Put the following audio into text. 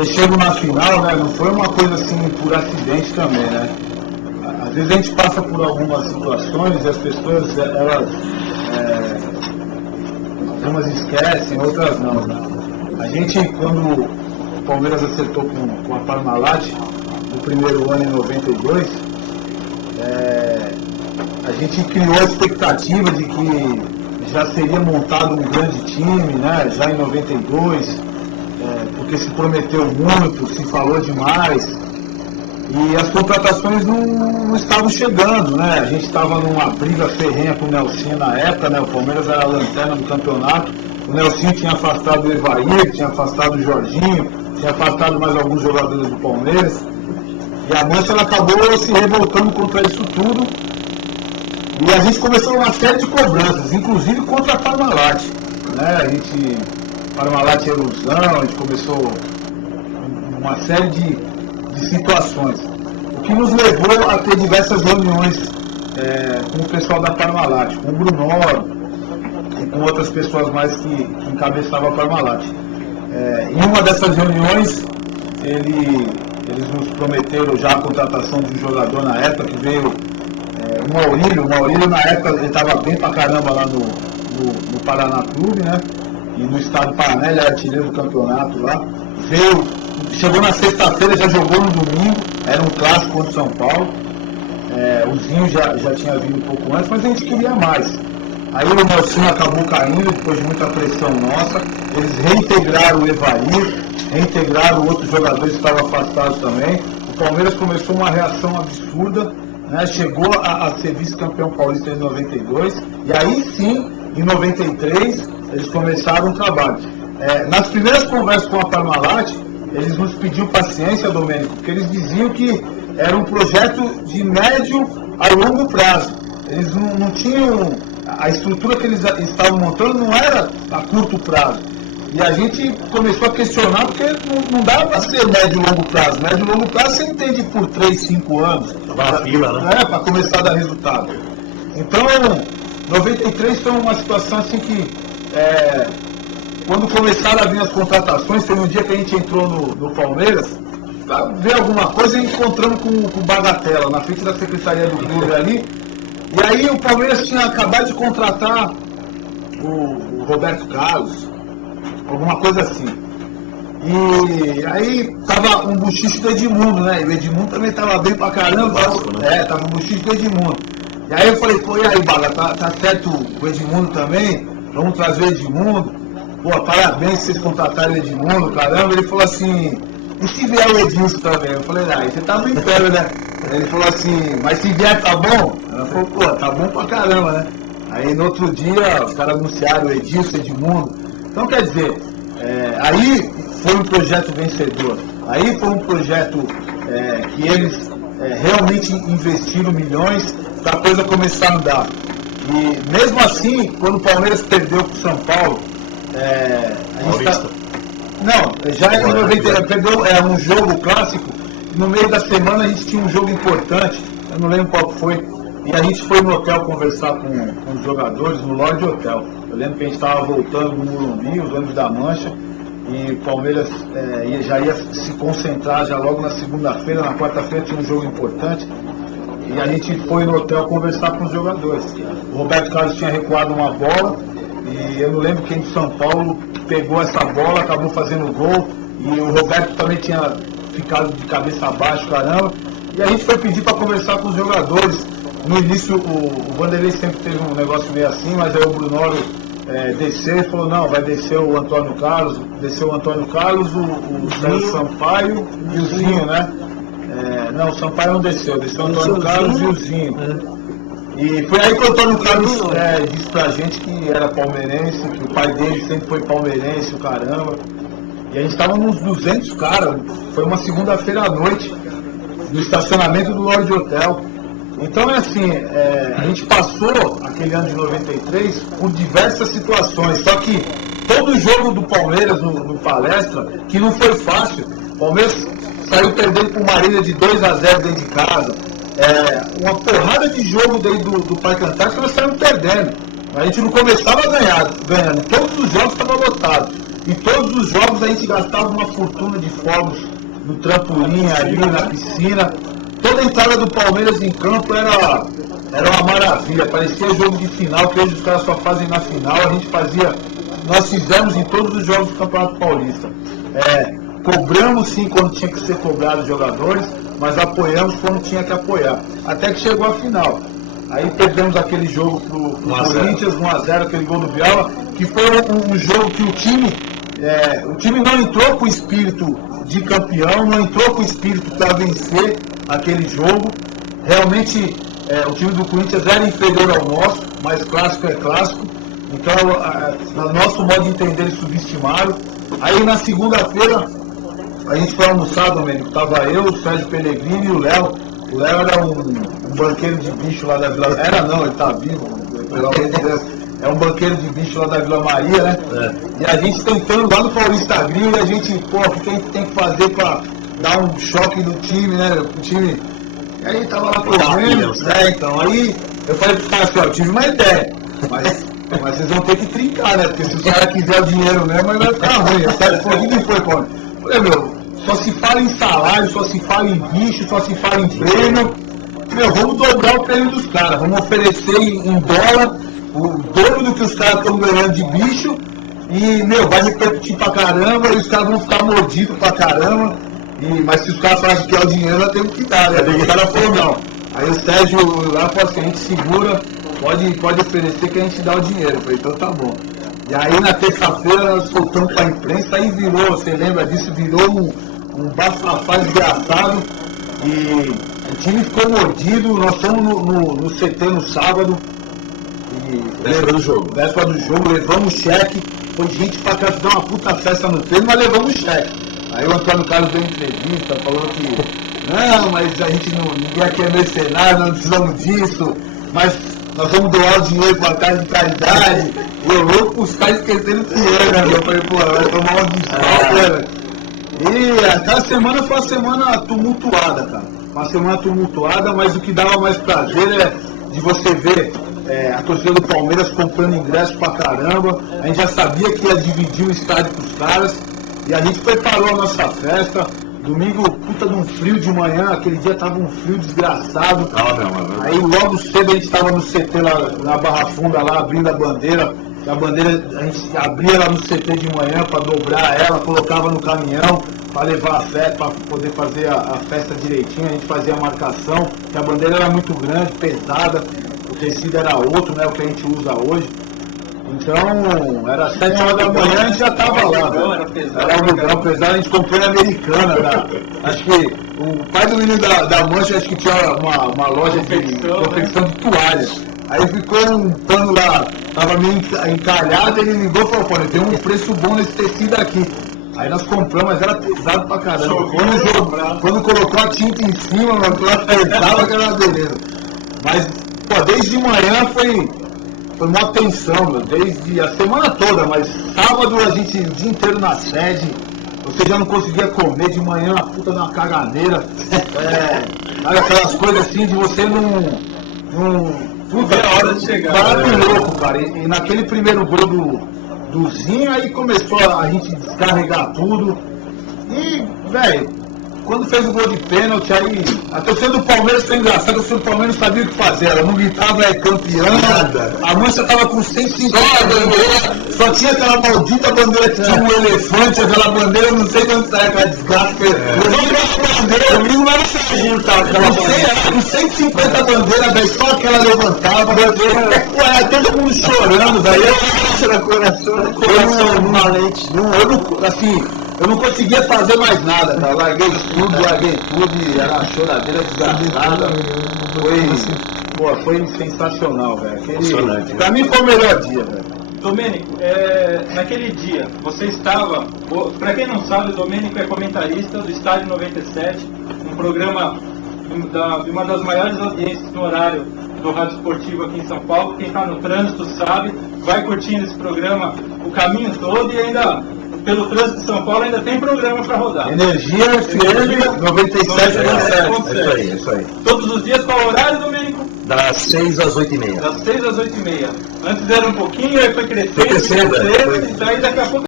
ter chego na final, né, não foi uma coisa assim por acidente também, né? Às vezes a gente passa por algumas situações e as pessoas, elas, algumas esquecem, outras não, né? A gente, quando o Palmeiras acertou com a Parmalat, no primeiro ano em 92, a gente criou a expectativa de que já seria montado um grande time, né, já em 92, porque se prometeu muito, se falou demais, e as contratações não estavam chegando, né? A gente estava numa briga ferrenha com o Nelsinho na época, né? O Palmeiras era a lanterna do campeonato, o Nelsinho tinha afastado o Evair, tinha afastado o Jorginho, tinha afastado mais alguns jogadores do Palmeiras, e a Mancha ela acabou se revoltando contra isso tudo, e a gente começou uma série de cobranças, inclusive contra a Parmalat, né? Parmalat é ilusão, a gente começou uma série de situações, o que nos levou a ter diversas reuniões com o pessoal da Parmalat, com o Brunoro e com outras pessoas mais que encabeçavam a Parmalat. Em uma dessas reuniões, eles nos prometeram já a contratação de um jogador na época, que veio o Maurílio. O Maurílio, na época, ele estava bem pra caramba lá no Paraná Clube, né? E no estado do Paraná, ele era artilheiro do campeonato lá. Chegou na sexta-feira, já jogou no domingo, era um clássico contra o São Paulo. O Zinho já tinha vindo um pouco antes, mas a gente queria mais. Aí o Nelsinho acabou caindo, depois de muita pressão nossa. Eles reintegraram o Evair, reintegraram outros jogadores que estavam afastados também. O Palmeiras começou uma reação absurda, né? Chegou a ser vice-campeão paulista em 92, e aí sim, em 93, eles começaram o trabalho. Nas primeiras conversas com a Parmalat, eles nos pediam paciência, Domênico, porque eles diziam que era um projeto de médio a longo prazo. Eles não tinham... A estrutura que eles estavam montando não era a curto prazo. E a gente começou a questionar, porque não dava para ser médio e longo prazo. Médio e longo prazo você entende por 3, 5 anos. Para começar a dar resultado. Então, 93 foi uma situação assim que... quando começaram a vir as contratações, teve um dia que a gente entrou no Palmeiras, para ver alguma coisa, e encontramos com o Bagatella, na frente da secretaria do clube ali. E aí o Palmeiras tinha acabado de contratar o Roberto Carlos, alguma coisa assim. E aí tava um buchicho do Edmundo, né? E o Edmundo também tava bem pra caramba. Tava um buchicho do Edmundo. E aí eu falei, pô, e aí, Baga, tá certo o Edmundo também? Vamos trazer o Edmundo? Pô, parabéns se vocês contrataram o Edmundo, caramba. Ele falou assim, e se vier o Edilson também? Eu falei, aí você tá brincando, né? Ele falou assim, mas se vier tá bom? Ela falou, pô, tá bom pra caramba, né? Aí no outro dia os caras anunciaram o Edilson, Edmundo. Então quer dizer, aí foi um projeto vencedor. Aí foi um projeto que eles realmente investiram milhões para a coisa começar a andar. E mesmo assim, quando o Palmeiras perdeu para o São Paulo, a gente não, já em 90, perdeu um jogo clássico, no meio da semana a gente tinha um jogo importante, eu não lembro qual foi, e a gente foi no hotel conversar com os jogadores, no Lorde Hotel. Eu lembro que a gente estava voltando do Morumbi, os ônibus da Mancha, e o Palmeiras já ia se concentrar já logo na segunda-feira, na quarta-feira tinha um jogo importante, e a gente foi no hotel conversar com os jogadores. O Roberto Carlos tinha recuado uma bola, e eu não lembro quem de São Paulo pegou essa bola, acabou fazendo o gol, e o Roberto também tinha ficado de cabeça abaixo, caramba, e a gente foi pedir para conversar com os jogadores. No início o Vanderlei sempre teve um negócio meio assim, mas aí o Brunoro desceu e falou, não, vai descer o Antônio Carlos, o Sérgio Sampaio e o Zinho, né? Não, o Sampaio não desceu o Antônio Carlos e o Zinho. E foi aí que o Antônio Carlos disse pra gente que era palmeirense, que o pai dele sempre foi palmeirense, o caramba. E a gente estava nos 200 caras, foi uma segunda-feira à noite, no estacionamento do Lorde Hotel. Então assim, a gente passou aquele ano de 93 por diversas situações, só que todo jogo do Palmeiras no Palestra, que não foi fácil, o Palmeiras saiu perdendo por Marília de 2-0 dentro de casa, uma porrada de jogo dentro do Parque Antártico que nós saímos perdendo. A gente não começava ganhando, todos os jogos estavam lotados. E todos os jogos a gente gastava uma fortuna de fogos no trampolim ali, na piscina. Toda a entrada do Palmeiras em campo era uma maravilha, parecia jogo de final, que hoje os caras só fazem na final, nós fizemos em todos os jogos do Campeonato Paulista. Cobramos sim quando tinha que ser cobrado os jogadores, mas apoiamos quando tinha que apoiar. Até que chegou a final. Aí perdemos aquele jogo pro Corinthians, 1-0, aquele gol do Viola, que foi um jogo que o time não entrou com o espírito de campeão, não entrou com o espírito para vencer aquele jogo. Realmente o time do Corinthians era inferior ao nosso, mas clássico é clássico. Então, no nosso modo de entender, eles subestimaram. Aí na segunda-feira, a gente foi almoçar, Domênico. Tava eu, o Sérgio Pellegrini e o Léo. O Léo era um banqueiro de bicho lá da Vila... Era não, ele tá vivo, pelo amor de Deus. É um banqueiro de bicho lá da Vila Maria, né? E a gente tentando lá no Paulista Grill, e a gente, o que a gente tem que fazer pra dar um choque no time, né? O time... E aí tava lá comendo, então. Aí eu falei pros caras assim, eu tive uma ideia, mas vocês vão ter que trincar, né? Porque se os caras quiserem o dinheiro mesmo, aí vai ficar ruim. Eu falei, meu, só se fala em salário, só se fala em bicho, só se fala em prêmio. Meu, vamos dobrar o prêmio dos caras, vamos oferecer em dólar o dobro do que os caras estão ganhando de bicho e, meu, vai repercutir pra caramba e os caras vão ficar mordidos pra caramba. Mas se os caras falam que é o dinheiro, nós temos que dar, né? O cara falou, não. Aí o Sérgio lá falou assim, a gente segura, pode oferecer que a gente dá o dinheiro. Eu falei, então tá bom. E aí na terça-feira nós soltamos pra imprensa, aí virou, você lembra disso, virou um bafafá desgraçado. E o time ficou mordido, nós fomos no CT no sábado. Véspera do jogo, levamos cheque, foi gente pra cá dar uma puta festa no treino, mas levamos cheque. Aí o Antônio Carlos deu entrevista, falou que não, mas a gente ninguém aqui é mercenário, não precisamos disso, mas nós vamos doar o dinheiro para a casa de caridade. E eu louco, os caras esquecendo que era, né? Eu falei, pô, vai tomar uma desculpa, né? E aquela semana foi uma semana tumultuada, cara. Uma semana tumultuada, mas o que dava mais prazer é de você ver a torcida do Palmeiras comprando ingressos pra caramba. A gente já sabia que ia dividir o estádio com os caras. E a gente preparou a nossa festa. Domingo, puta de um frio de manhã, aquele dia tava um frio desgraçado. Aí logo cedo a gente tava no CT lá na Barra Funda, lá abrindo a bandeira. A bandeira a gente abria lá no CT de manhã para dobrar ela, colocava no caminhão para levar a festa, para poder fazer a festa direitinho. A gente fazia a marcação, que a bandeira era muito grande, pesada, o tecido era outro, né, o que a gente usa hoje. Então, era 7 horas da manhã, a gente já estava lá. Era algodão pesado, a gente comprou em Americana. Acho que o pai do menino da Mancha, acho que tinha uma loja de confecção de toalhas. Aí ficou um pano lá, tava meio encalhado, ele ligou e falou, pô, tem um preço bom nesse tecido aqui. Aí nós compramos, mas era pesado pra caramba. Quando colocou a tinta em cima, mano, pesava que era uma beleza. Mas, pô, desde de manhã foi uma tensão, meu, desde a semana toda, mas sábado a gente o dia inteiro na sede, você já não conseguia comer, de manhã a puta de uma caganeira, aquelas coisas assim de você puta, a hora de chegar. Barato louco, cara, e naquele primeiro gol do Zinho, aí começou a gente descarregar tudo, e, velho, quando fez o gol de pênalti, aí a torcida do Palmeiras foi engraçada, a torcida do Palmeiras não sabia o que fazer, ela não gritava campeã, nada. A Mancha tava com 150 bandeiras, só tinha aquela maldita bandeira que tinha um elefante, aquela bandeira, não sei de onde saiu aquela desgraça. Comigo não era o Serginho, tá? Com 150 bandeiras, velho, só aquela levantava, todo mundo chorando, velho, eu não conseguia fazer mais nada, cara. Larguei tudo e era uma choradeira desgraçada. Foi sensacional, velho. Pra mim foi o melhor dia, velho. Domênico, naquele dia, você estava... Pra quem não sabe, o Domênico é comentarista do Estádio 97, um programa de uma das maiores audiências no horário do Rádio Esportivo aqui em São Paulo. Quem está no trânsito sabe, vai curtindo esse programa o caminho todo e ainda... Pelo trânsito de São Paulo ainda tem programa para rodar. Energia FM 97.7. Isso aí. Todos os dias, qual horário, Domênico? Das 6 às 8h30. Das 6 às 8h30. Antes era um pouquinho, aí foi crescendo, e daí daqui a pouco